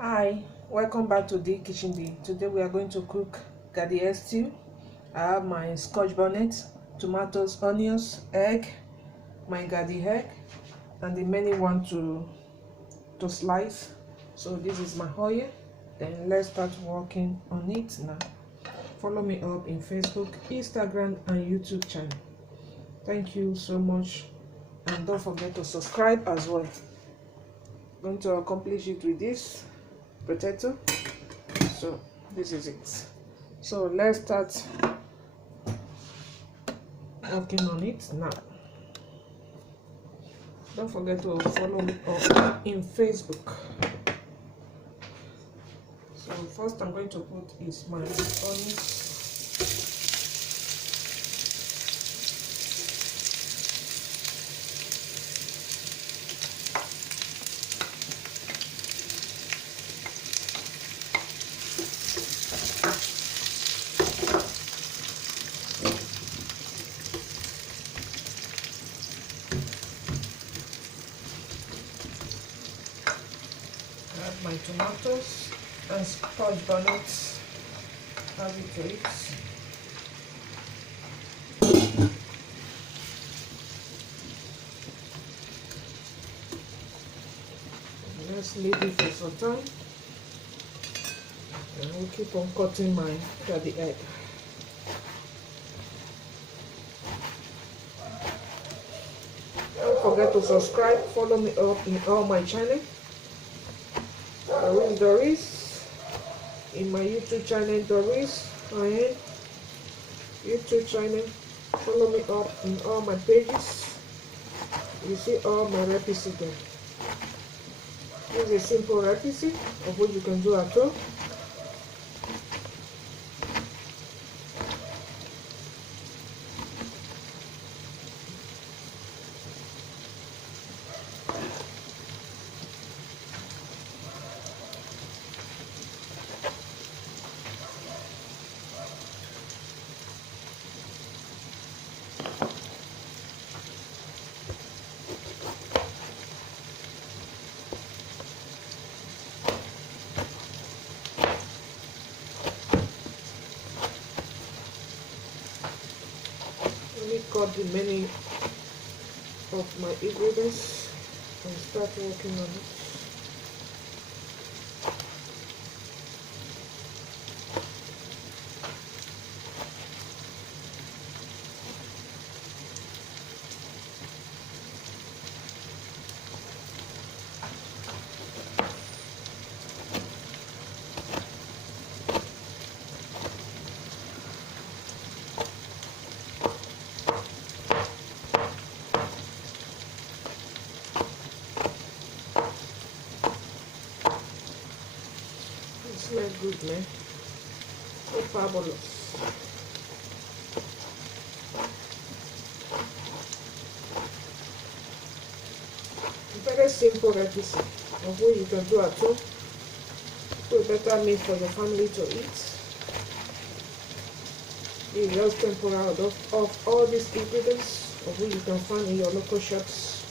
Hi, welcome back to Dkitchend. Today we are going to cook garden stew. I have my scotch bonnet, tomatoes, onions, egg, my garden egg, and the many one to slice. So this is my oil. Then let's start working on it now. Follow me up in Facebook, Instagram, and YouTube channel. Thank you so much, and don't forget to subscribe as well. I'm going to accomplish it with this potato. So this is it. So let's start working on it now. Don't forget to follow me up in Facebook. So first I'm going to put is my onions. Add my tomatoes and scotch bonnets. Add it to it. Let's leave it for some time, and we'll keep on cutting my garden egg. Don't forget to subscribe, follow me up in all my channel. Doris in my YouTube channel, Doris and YouTube channel. Follow me up in all my pages. You see all my recipes there. This is a simple recipe of what you can do at home. Let me cut the many of my ingredients and start working on it. It smells good, man. So fabulous. Very simple recipe of what you can do at home. So better meat for your family to eat. You just tempura of all these ingredients of what you can find in your local shops.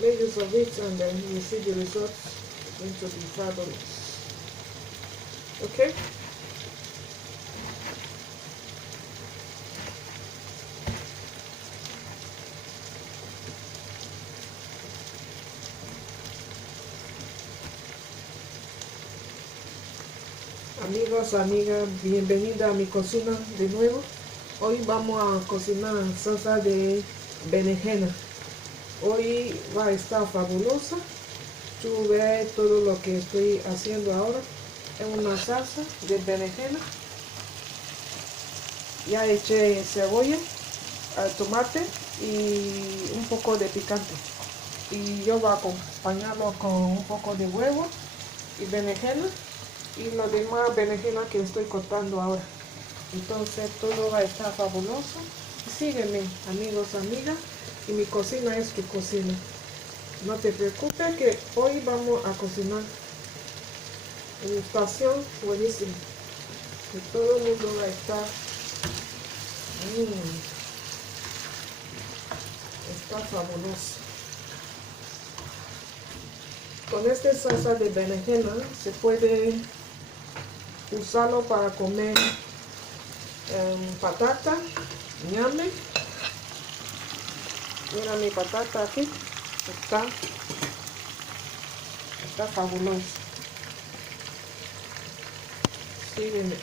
Make use of it, and then you see the results. It's going to be fabulous. Okay. Amigos, amigas, bienvenida a mi cocina de nuevo. Hoy vamos a cocinar salsa de berenjena. Hoy va a estar fabulosa. Tú ves todo lo que estoy haciendo ahora. Es una salsa de berenjena. Ya eché cebolla, tomate y un poco de picante. Y yo voy a acompañarlo con un poco de huevo y berenjena. Y lo demás berenjena que estoy cortando ahora. Entonces todo va a estar fabuloso. Sígueme, amigos, amigas, y mi cocina es tu cocina. No te preocupes que hoy vamos a cocinar una estación buenísima. Y todo el mundo va a estar está fabuloso. Con este salsa de berenjena se puede usarlo para comer patata, ñame. Mira mi patata aquí, está fabuloso. Sígueme.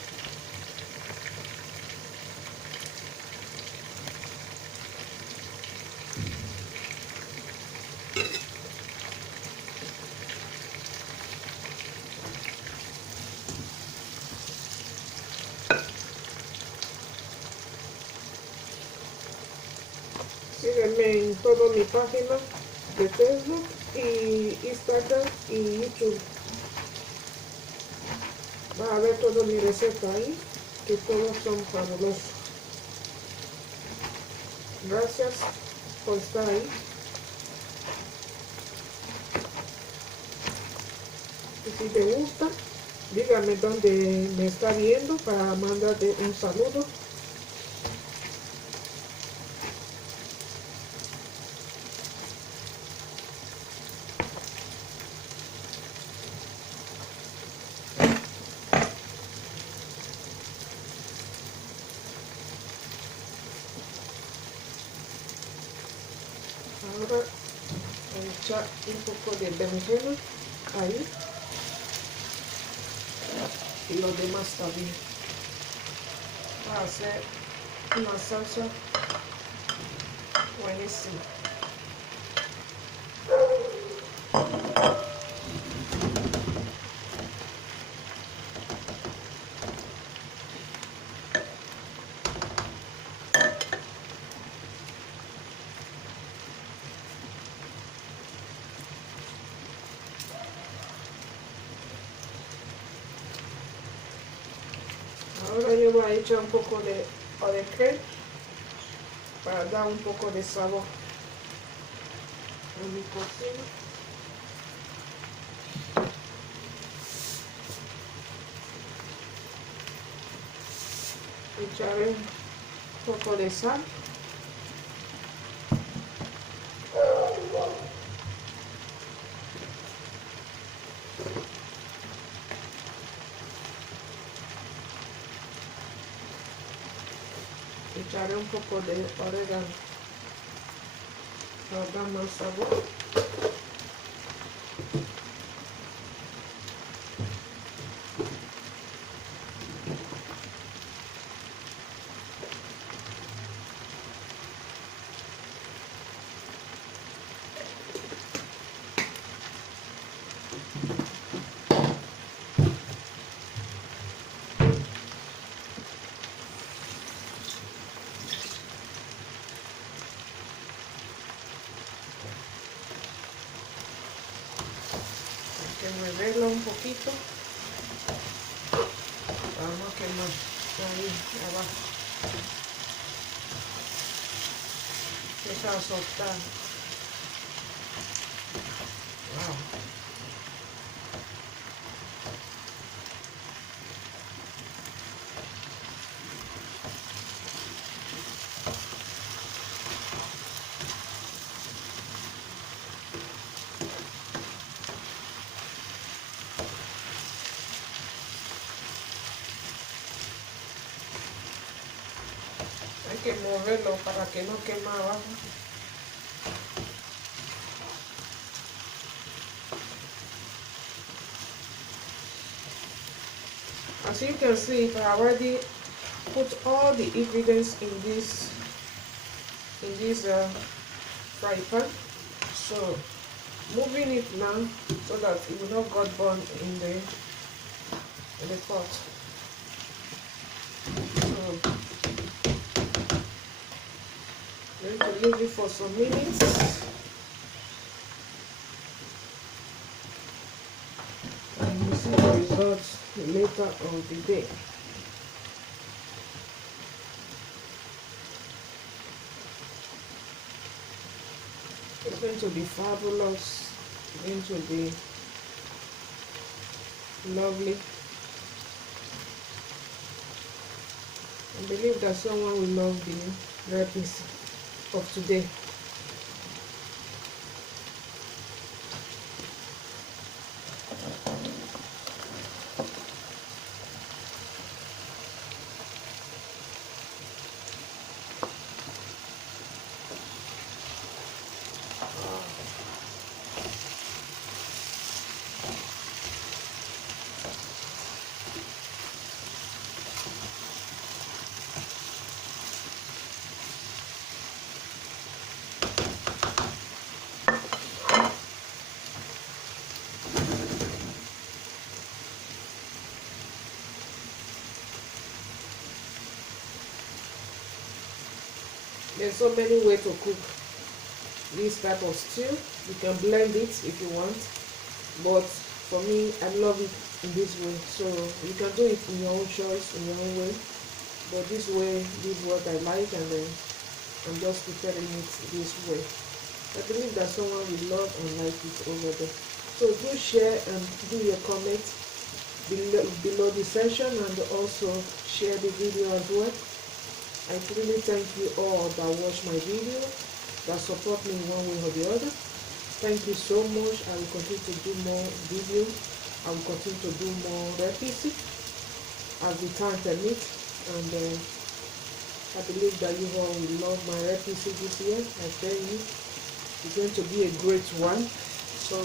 Sígueme en toda mi página de Facebook y Instagram y YouTube. Va a ver toda mi receta ahí, que todos son fabulosos. Gracias por estar ahí. Y si te gusta, dígame dónde me está viendo para mandarte un saludo. Ahora voy a echar un poco de berenjena ahí y lo demás también. Va a hacer una salsa buenísima. Ahora yo voy a echar un poco de crema para dar un poco de sabor a mi cocina. Echaré un poco de sal. Echaré un poco de orégano para dar más sabor. Hay que moverlo un poquito para no quemar ahí abajo. Empieza a soltar. Wow. Hay que moverlo para que no queme abajo. As you can see, I already put all the ingredients in this fry pan. So moving it now so that it will not get burned in the pot. So I'm going to leave it for some minutes. And you see the results later on the day. It's going to be fabulous. It's going to be lovely. I believe that someone will love the recipes of today. There's so many ways to cook this type of stew. You can blend it if you want, but for me, I love it in this way. So you can do it in your own choice, in your own way, but this way, this is what I like, and then I'm just preparing it this way. I believe that someone will love and like it over there. So do share and do your comment below the session, and also share the video as well. I really thank you all that watch my video, that support me in one way or the other. Thank you so much. I will continue to do more videos. I will continue to do more recipes as the time permits, and I believe that you all will love my recipe this year. I tell you, it's going to be a great one. So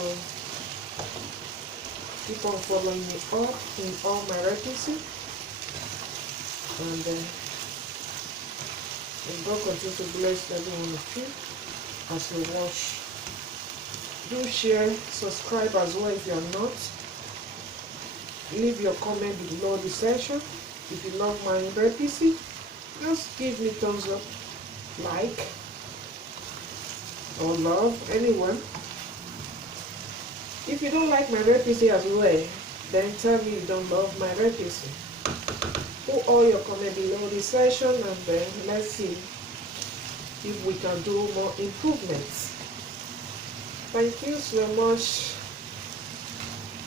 keep on following me up in all my recipes, and God continue to bless every one of you as you watch. Do share, subscribe as well if you are not. Leave your comment below the session. If you love my recipe, just give me thumbs up, like, or love, anyone. If you don't like my recipe as well, then tell me you don't love my recipe. Put all your comments below the session, and then let's see if we can do more improvements. Thank you so much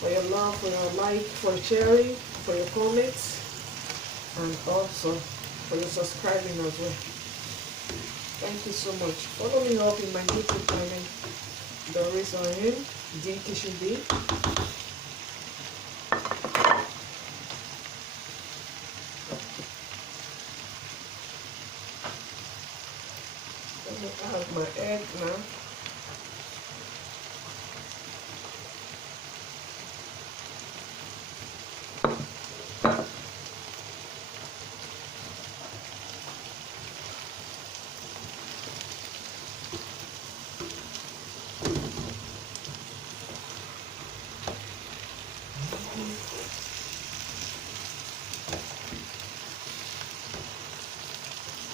for your love, for your like, for sharing, for your comments, and also for your subscribing as well. Thank you so much. Follow me up in my YouTube channel. There is on him, Dkitchend. Let me add my egg now.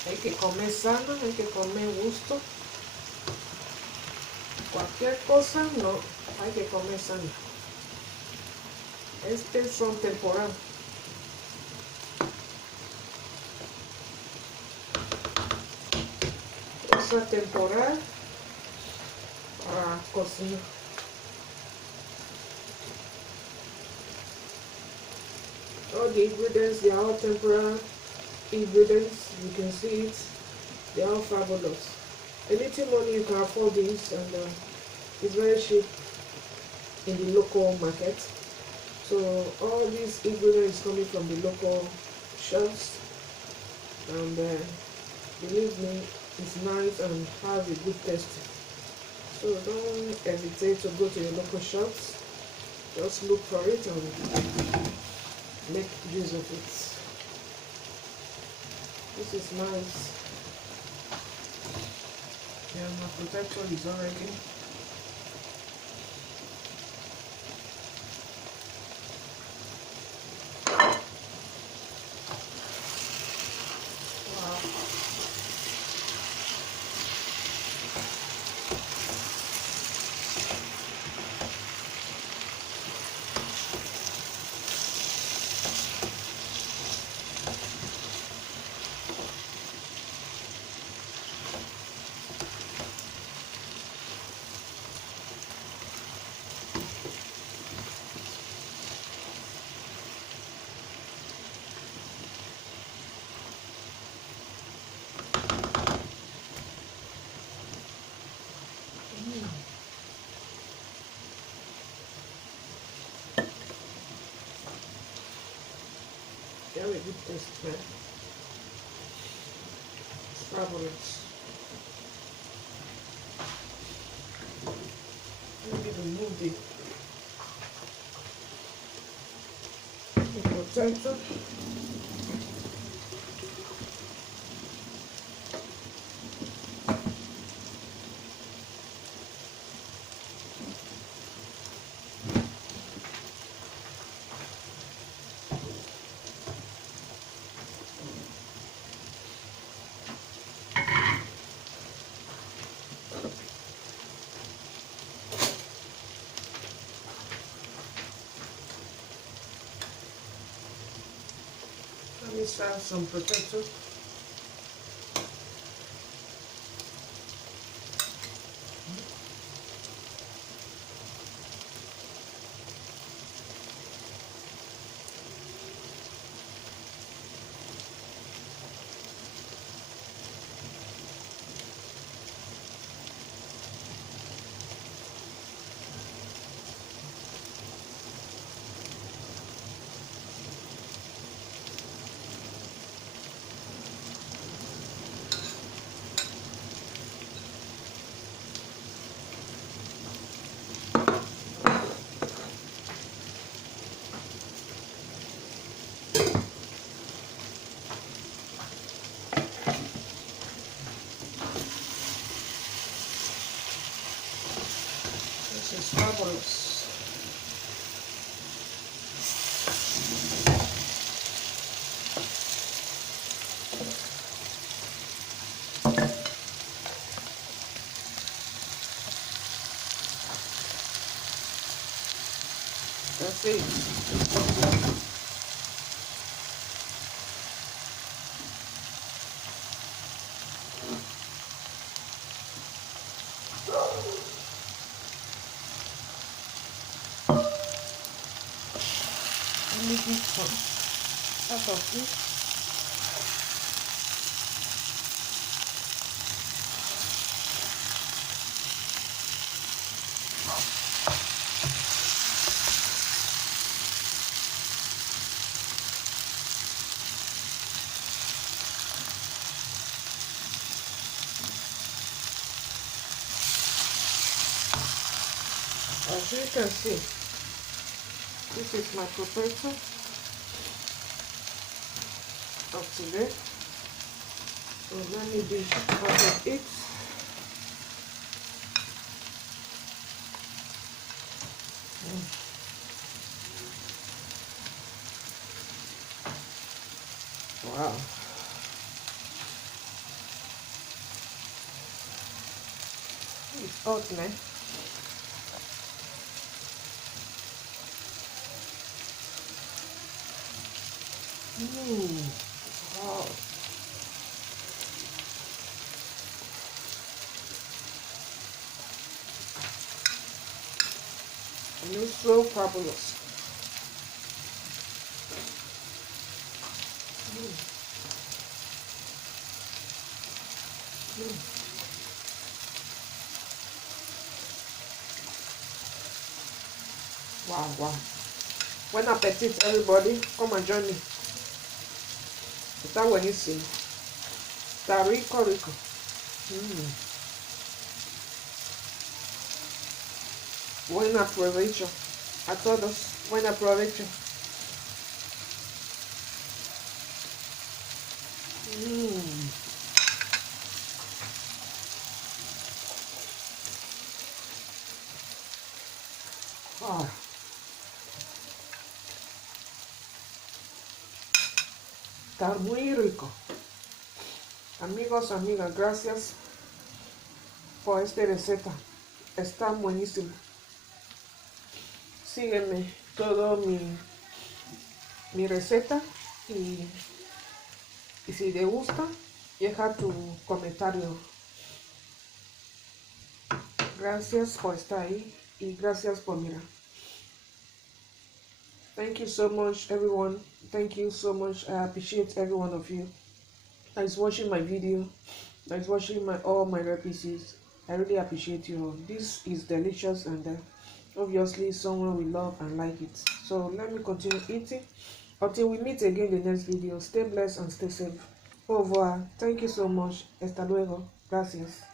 Hay que comer sano, hay que comer gusto. Cualquier cosa, no, hay que comer sano. Son temporal. Esa temporal para cocinar. All the ingredients, they are all temporary ingredients. You can see it. They are all fabulous. A little money you can afford this, and it's very cheap in the local market. So all these ingredients coming from the local shops, and believe me, it's nice and has a good taste. So don't hesitate to go to your local shops. Just look for it and make use of it. This is nice. Yeah, my protection is already. Very good taste, man. It's fabulous. Let me remove the potato. add some potato. This is fabulous. That's it. Let me eat some out of this. As you can see, this is my potato of today. So let me be part of it. Wow. It's hot, man. Wow. And it's so fabulous. Wow, wow. Bon appetit, everybody. Come and join me. Está buenísimo. Está rico, rico. Buen aprovecho. A todos, buen aprovecho. Ah. Está muy rico. Amigos, amigas, gracias por esta receta. Está buenísima. Sígueme todo mi receta y si te gusta, deja tu comentario. Gracias por estar ahí y gracias por mirar. Thank you so much, everyone. Thank you so much. I appreciate every one of you that is watching my video, that is watching all my recipes. I really appreciate you all. This is delicious and obviously someone will love and like it. So let me continue eating until we meet again in the next video. Stay blessed and stay safe. Au revoir. Thank you so much. Hasta luego. Gracias.